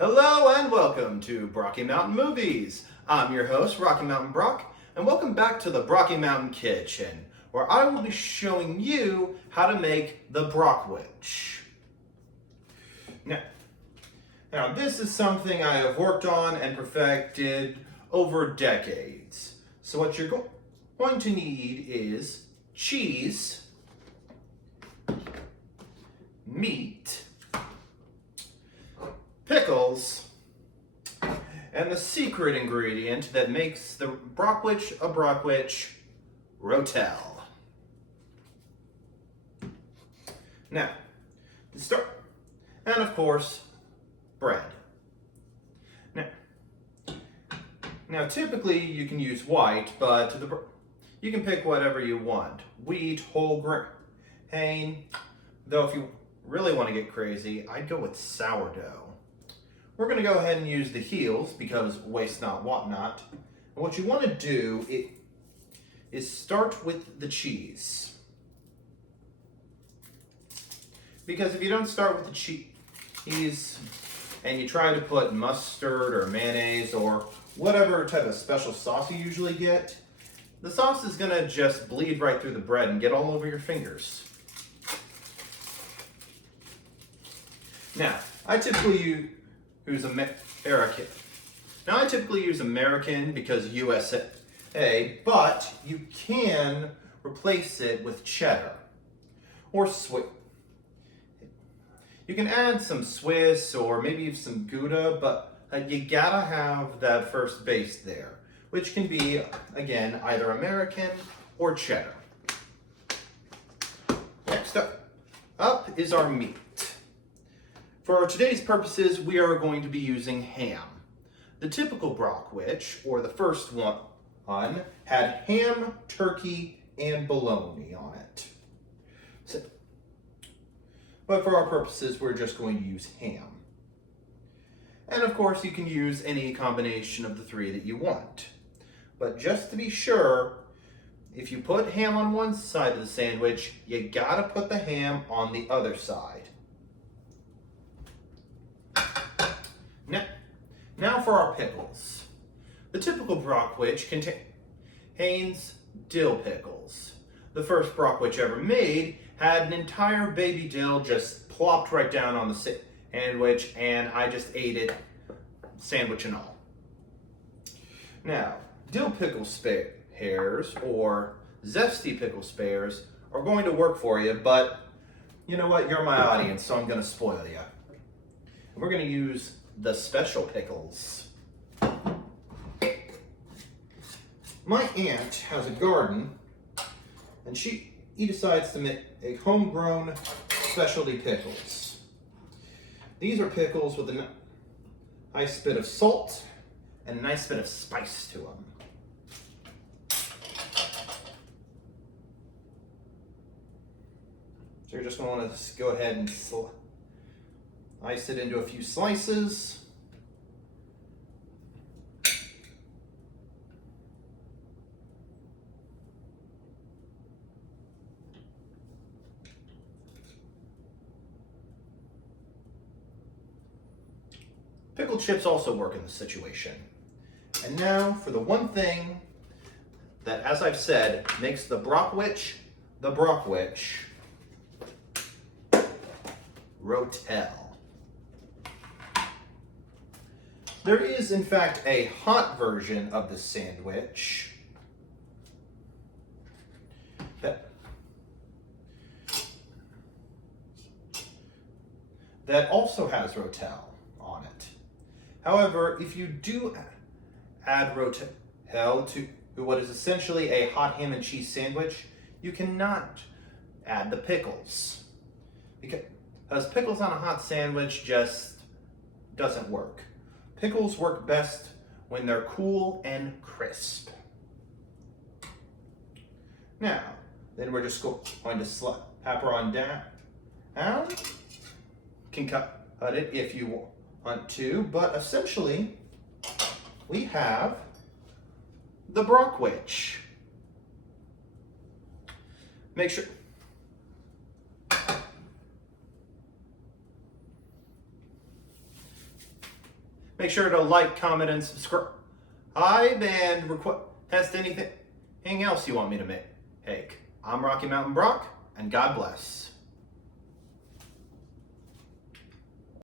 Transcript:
Hello and welcome to Brocky Mountain Movies. I'm your host, Rocky Mountain Brock, and welcome back to the Brocky Mountain Kitchen, where I will be showing you how to make the Brockwich. Now this is something I have worked on and perfected over decades. So what you're going to need is cheese, meat, pickles, and the secret ingredient that makes the Brockwich a Brockwich, Rotel. Now, to start, and of course, bread. Now typically you can use white, but you can pick whatever you want. Wheat, whole grain, though if you really want to get crazy, I'd go with sourdough. We're going to go ahead and use the heels because waste not, want not. And what you want to do is start with the cheese. Because if you don't start with the cheese and you try to put mustard or mayonnaise or whatever type of special sauce you usually get, the sauce is going to just bleed right through the bread and get all over your fingers. Now, I typically use American. Now I typically use American because USA, but you can replace it with cheddar or Swiss. You can add some Swiss or maybe some Gouda, but you gotta have that first base there, which can be, again, either American or cheddar. Next up is our meat. For today's purposes, we are going to be using ham. The typical Brockwich, or the first one, had ham, turkey, and bologna on it. But for our purposes, we're just going to use ham. And of course, you can use any combination of the three that you want. But just to be sure, if you put ham on one side of the sandwich, you gotta put the ham on the other side. Now for our pickles. The typical Brockwich contains dill pickles. The first Brockwich ever made had an entire baby dill just plopped right down on the sandwich, and I just ate it, sandwich and all. Now, dill pickle spares or zesty pickle spares are going to work for you, but you know what? You're my audience, so I'm going to spoil you. We're going to use the special pickles. My aunt has a garden, and he decides to make homegrown specialty pickles. These are pickles with a nice bit of salt and a nice bit of spice to them. So you're just going to want to go ahead and slice it into a few slices. Pickled chips also work in this situation. And now for the one thing that, as I've said, makes the Brockwich, Rotel. There is, in fact, a hot version of the sandwich that also has Rotel on it. However, if you do add Rotel to what is essentially a hot ham and cheese sandwich, you cannot add the pickles. Because pickles on a hot sandwich just doesn't work. Pickles work best when they're cool and crisp. Now, then we're just going to pepper on down. You can cut it if you want to, but essentially we have the Brockwich. Make sure Make sure to like, comment, and subscribe. And request anything else you want me to make. I'm Rocky Mountain Brock, and God bless.